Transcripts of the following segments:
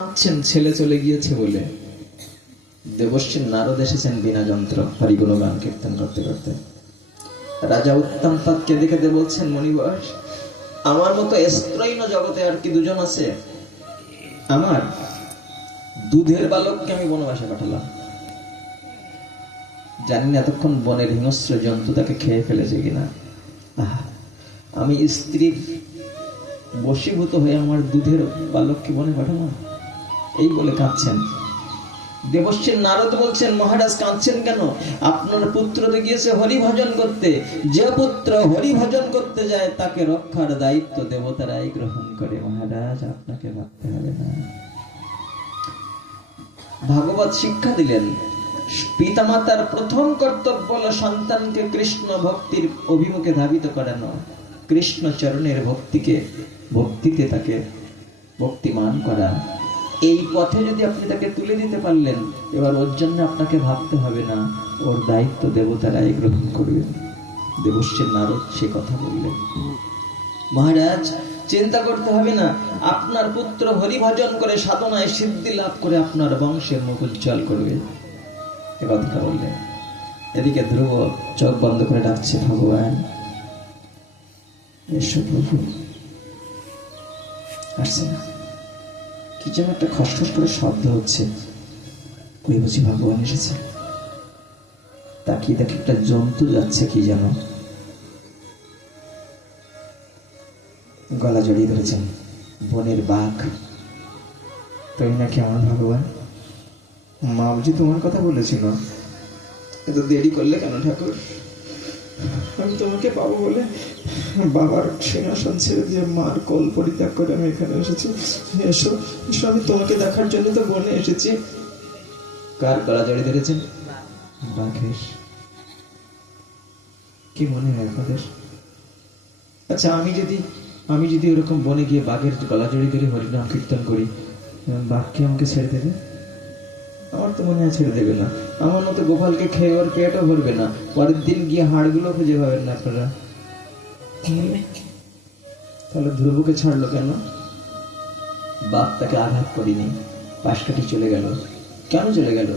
আছেন ছেলে চলে গিয়েছে বলে দেবশ্রী নারদ এসেছেন বিনা যন্ত্র হরিগুণ গান কীর্তন করতে করতে। রাজা উত্তম তৎ কেঁদে কেঁদে বলছেন, মণিবর, আমার মতো স্ত্রৈন জগতে আর কি দুজন আছে? আমার দুধের বালককে আমি বনবাসে পাঠালাম, জানি না এতক্ষণ বনের হিংস্র জন্তু তাকে খেয়ে ফেলেছে কিনা। আমি স্ত্রীর বশীভূত হয়ে আমার দুধের বালককে বনে পাঠালাম, এই বলে কাঁদছেন। দেবশ্রী নারদ বলছেন, মহারাজ কাঁদছেন কেন? আপনার পুত্র তো গিয়েছে হরি ভজন করতে, যে পুত্র হরি ভজন করতে যায় তাকে রক্ষার দায়িত্ব দেবতারাই গ্রহণ করে। মহারাজ আপনাকে ভাবতে হবে না। ভাগবত শিক্ষা দিলেন, পিতামাতার প্রথম কর্তব্য হলো সন্তানকে কৃষ্ণ ভক্তির অভিমুখে ধাবিত করানো, কৃষ্ণ চরণের ভক্তিতে তাকে ভক্তিমান করা। এই পথে যদি আপনি তাকে তুলে দিতে পারলেন, এবার ওর জন্য আপনাকে ভাবতে হবে না, ওর দায়িত্ব দেবতারাই গ্রহণ করবেন। দেবশ্রী নারদ সে কথা বললেন, মহারাজ চিন্তা করতে হবে না, আপনার পুত্র হরিভজন করে সাধনায় সিদ্ধি লাভ করে আপনার বংশের মুখ উজ্জ্বল করবে। এ কথাটা বললেন। এদিকে ধ্রুব চোখ বন্ধ করে ডাকছে, ভগবান এসো প্রভু। আসছে না, কি যেন একটা খসখস করে শব্দ হচ্ছে, ওই বুঝি ভগবান এসেছে। তাকিয়ে দেখে একটা জন্তু যাচ্ছে, কি যেন গলা জড়িয়ে ধরেছেন, বনের বাঘ। তাই নাকি আমার ভগবান? মা বুঝি তোমার কথা বলেছিল, এত দেরি করলে কেন ঠাকুর? আমি তোমাকে পাবো বলে বাবার সিংহাসন ছেড়ে দিয়ে মার কোল পরিত্যাগ করে আমি এখানে এসেছি। এসো এসো, আমি তোমাকে দেখার জন্য তো বনে এসেছি। কার গলা জড়িয়ে ধরেছেন? বাঘের। কি মনে হয় আপনাদের? আচ্ছা, আমি যদি ওরকম বনে গিয়ে বাঘের গলা জড়িয়ে ধরে হরিনাম কীর্তন করি, বাঘ কি আমাকে ছেড়ে দেবে? আমার তো মনে হয় ছেড়ে দেবে না। আমার মতো গোপালকে খেয়ে ওর পেটও ভরবে না। পরের দিন গিয়ে হাড়গুলো খুঁজে পাবেন না আপনারা। তাহলে ধ্রুবকে ছাড়লো কেন? বাপ তাকে আঘাত করিনি, পাশ কাটি চলে গেল। কেন চলে গেল?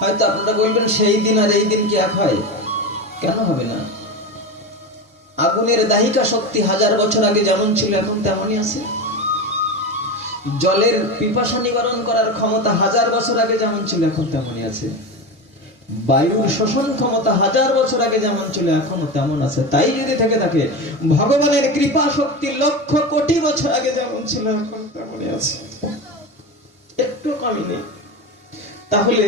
হয়তো আপনারা বলবেন, সেই দিন আর এই দিন কি এক হয়? কেন হবে না? আগুনের দাহিকা শক্তি 1000 বছর আগে যেমন ছিল এখন তেমনই আছে। জলের পিপাসা নিবারণ করার ক্ষমতা 1000 বছর আগে যেমন ছিল এখন তেমনই আছে। বায়ুর শোষণ ক্ষমতা 1000 বছর আগে যেমন ছিল এখনো তেমন আছে। তাই যদি থেকে থাকে, ভগবানের কৃপা শক্তি লক্ষ কোটি বছর আগে যেমন ছিল এখন তেমনই আছে, একটু কমই নেই। তাহলে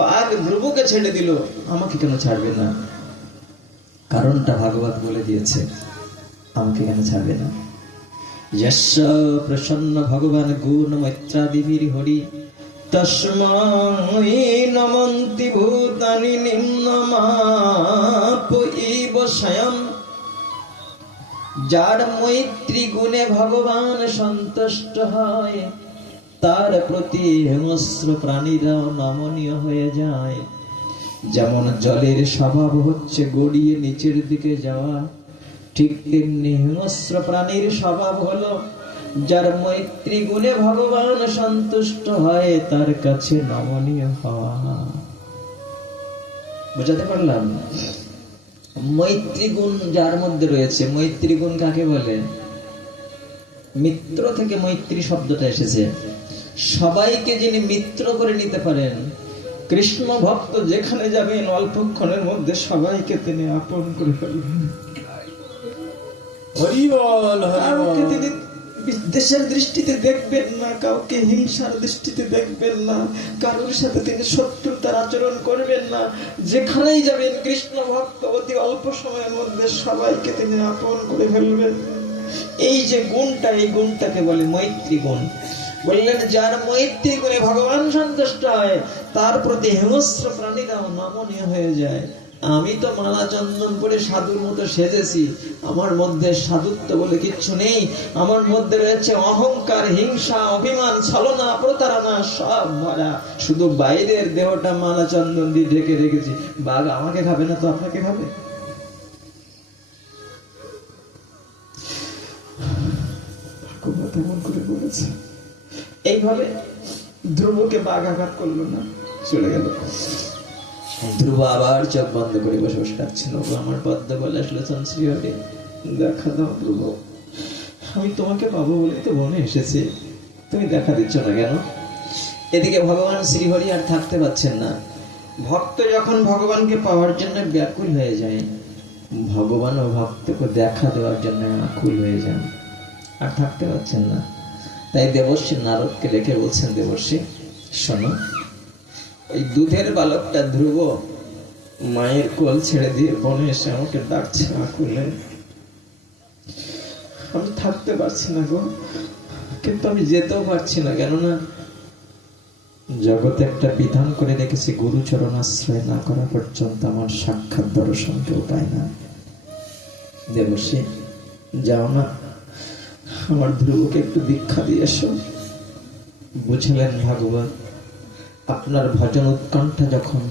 বাঘ ধ্রুবকে ছেড়ে দিল, আমাকে কেন ছাড়বে না? কারণটা ভাগবত বলে দিয়েছে, আমাকে কেন ছাড়বে না? যস্য প্রসন্ন ভগবান গুণ মৈত্রাদিভির হরি তস্মৈ নমন্তি ভূতানি নিম্নমাপইব স্বয়ং। যার মৈত্রী গুণে ভগবান সন্তুষ্ট হয়, তার প্রতি হিংস্র প্রাণীরাও নমনীয় হয়ে যায়। যেমন জলের স্বভাব হচ্ছে গড়িয়ে নিচের দিকে যাওয়া, ঠিক তেমনি হিংস্র প্রাণীর স্বভাব হলো যার মৈত্রী গুণে ভগবান সন্তুষ্ট হয় তার কাছে নমনীয় হওয়া। বুঝাতে পারলাম? মৈত্রী গুণ যার মধ্যে রয়েছে। মৈত্রী গুণ কাকে বলে? মিত্র থেকে মৈত্রী শব্দটা এসেছে। সবাইকে যিনি মিত্র করে নিতে পারেন, কৃষ্ণ ভক্ত যেখানে যাবেন অল্পক্ষণের মধ্যে সবাইকে তিনি আপন করে ফেলবেন। কাউকে তিনি বিদ্বেষের দৃষ্টিতে দেখবেন না, কাউকে হিংসার দৃষ্টিতে দেখবেন না, কারোর সাথে তিনি শত্রুতার আচরণ করবেন না। যেখানেই যাবেন কৃষ্ণ ভক্ত অতি অল্প সময়ের মধ্যে সবাইকে তিনি আপন করে ফেলবেন। এই যে গুণটা, এই গুণটাকে বলে মৈত্রী গুণ। বললেন, যার মৈত্রী গুণে ভগবান সন্তুষ্ট হয় তার প্রতি হিংস্র প্রাণীরাও নমনীয় হয়ে যায়। আমি তো মালা চন্দন পরে সাধুর মতো সেজেছি, আমার মধ্যে সাধুত্ব বলে কিচ্ছু নেই। আমার মধ্যে রয়েছে অহংকার, হিংসা, অভিমান, ছলনা, প্রতারণা, সব ভরা। শুধু বাইরের দেহটা মালা চন্দন দিয়ে ঢেকে রেখেছি। বাঘ আমাকে খাবে না তো আপনাকে খাবে? ভগবান তেমন করে বলেছে। এইভাবে ধ্রুবকে বাঘ আঘাত করলো না, চলে গেল। ধ্রুব আবার চোখ বন্ধ করে বসে বসে কাঁদছিল। আমার পদ্ম বলে আসলে শ্রীহরি, দেখা দাও ধ্রুব, আমি তোমাকে পাবো বলেই তো বনে এসেছি, তুমি দেখা দিচ্ছ না কেন? এদিকে ভগবান শ্রীহরি আর থাকতে পারছেন না। ভক্ত যখন ভগবানকে পাওয়ার জন্য ব্যাকুল হয়ে যায়, ভগবান ও ভক্তকে দেখা দেওয়ার জন্য আকুল হয়ে যান, আর থাকতে পারছেন না। তাই দেবর্ষি নারদকে রেখে বলছেন, দেবর্ষি শোনো, ওই দুধের বালকটা ধ্রুব মায়ের কোল ছেড়ে দিয়ে বনে এসে আমাকে ডাকছে আকুলে। আমি থাকতে পারছি না গো, কিন্তু আমি যেতেও পারছি না, কেননা জগতে একটা বিধান করে রেখেছে, গুরুচরণ আশ্রয় না করা পর্যন্ত আমার সাক্ষাৎ দর্শন কেউ পায় না। দেবর্ষি যাও না, আমার ধ্রুবকে একটু দীক্ষা দিয়ে এসো। বুঝলেন ভাগবত, আপনার ভজন উৎকণ্ঠা যখন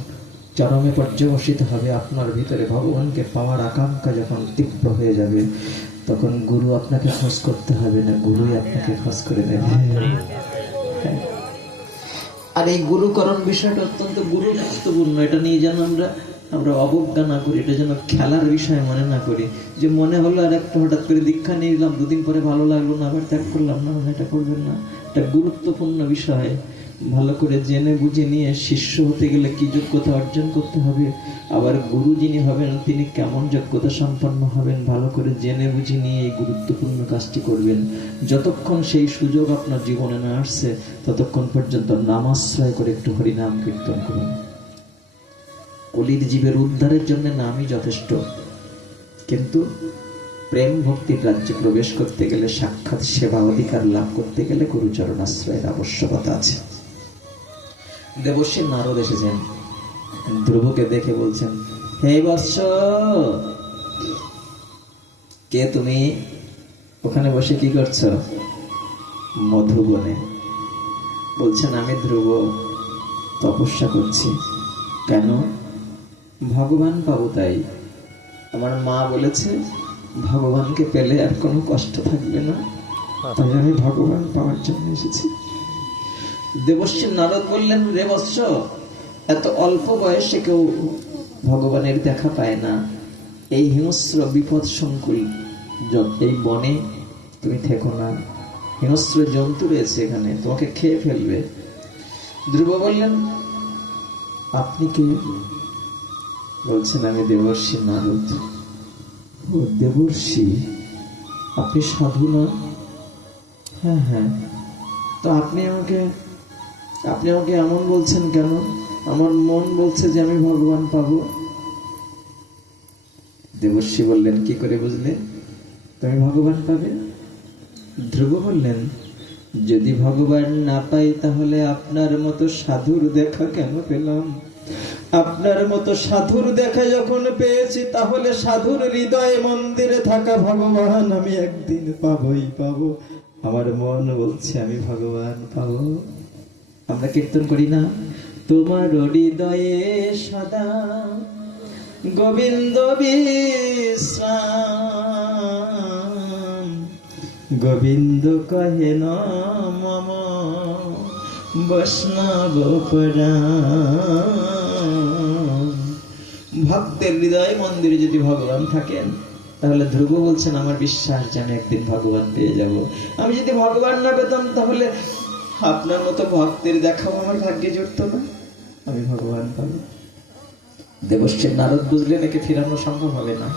চরমে পর্যবসিত হবে, আপনার ভিতরে ভগবানকে পাওয়ার আকাঙ্ক্ষা যখন তীব্র হয়ে যাবে, তখন গুরু আপনাকে খোঁজ করতে হবে না, গুরুই আপনাকে খোঁজ করে নেবে। আর এই গুরুকরণ বিষয়টা অত্যন্ত গুরুত্বপূর্ণ। এটা নিয়ে যেন আমরা অবজ্ঞা না করি, এটা যেন খেলার বিষয় মনে না করি, যে মনে হলো আর একটা হঠাৎ করে দীক্ষা নিয়ে নিলাম, দুদিন পরে ভালো লাগলো না, আবার ত্যাগ করলাম না, এটা করবেন না। এটা গুরুত্বপূর্ণ বিষয়। ভালো করে জেনে বুঝে নিয়ে শিষ্য হতে গেলে কি যোগ্যতা অর্জন করতে হবে, আবার গুরু যিনি হবেন তিনি কেমন যোগ্যতা সম্পন্ন হবেন, ভালো করে জেনে বুঝে নিয়ে এই গুরুত্বপূর্ণ কাজটি করবেন। যতক্ষণ সেই সুযোগ আপনার জীবনে না আসছে, ততক্ষণ পর্যন্ত নামাশ্রয় করে একটু হরিনাম কীর্তন করুন। কলির জীবের উদ্ধারের জন্য নামই যথেষ্ট, কিন্তু প্রেম ভক্তির রাজ্যে প্রবেশ করতে গেলে, সাক্ষাৎ সেবা অধিকার লাভ করতে গেলে গুরুচরণ আশ্রয়ের আবশ্যকতা আছে। দেবর্ষি নারদ এসেছেন, ধ্রুবকে দেখে বলছেন, হে বৎস, কে তুমি? ওখানে বসে কি করছো? মধুবনে। বলছেন, আমি ধ্রুব, তপস্যা করছি। কেন? ভগবান পাবো তাই। আমার মা বলেছে ভগবানকে পেলে আর কোনো কষ্ট থাকবে না, তাই আমি ভগবান পাওয়ার জন্য এসেছি। দেবর্ষি নারদ বললেন, রে বৎস, এত অল্প বয়সে কেউ ভগবানের দেখা পায় না, এই হিংস্র বিপদ সংকুল এই বনে তুমি থেকো না, হিংস্র জন্তু রয়েছে এখানে, তোমাকে খেয়ে ফেলবে। ধ্রুব বললেন, আপনি কে? বলছেন, আমি দেবর্ষি নারদ। ও দেবর্ষি, আপনি সাধু না? হ্যাঁ হ্যাঁ। তো আপনি আমাকে এমন বলছেন কেন? আমার মন বলছে যে আমি ভগবান পাবো। দেবর্ষি বললেন, কি করে বুঝলে তুমি ভগবান পাবে? ধ্রুব বললেন, যদি ভগবান না পাই তাহলে আপনার মতো সাধুর দেখা কেন পেলাম? আপনার মতো সাধুর দেখা যখন পেয়েছি, তাহলে সাধুর হৃদয়ে মন্দিরে থাকা ভগবান আমি একদিন পাবই পাবো। আমার মন বলছে আমি ভগবান পাবো। আমরা কীর্তন করি না, তোমার হৃদয়ে সদা গোবিন্দ বিশ্রাম, গোবিন্দ কহে মম বৈষ্ণব পরাম। ভক্তের হৃদয় মন্দিরে যদি ভগবান থাকেন, তাহলে ধ্রুব বলছেন, আমার বিশ্বাস যে আমি একদিন ভগবান পেয়ে যাব। আমি যদি ভগবান না পেতাম, তাহলে আপনার মতো ভক্তের দেখাও আমার ভাগ্যে জুটতো না, আমি ভগবান পাবো। দেবর্ষি নারদ বুঝলেন একে ফিরানো সম্ভব হবে না।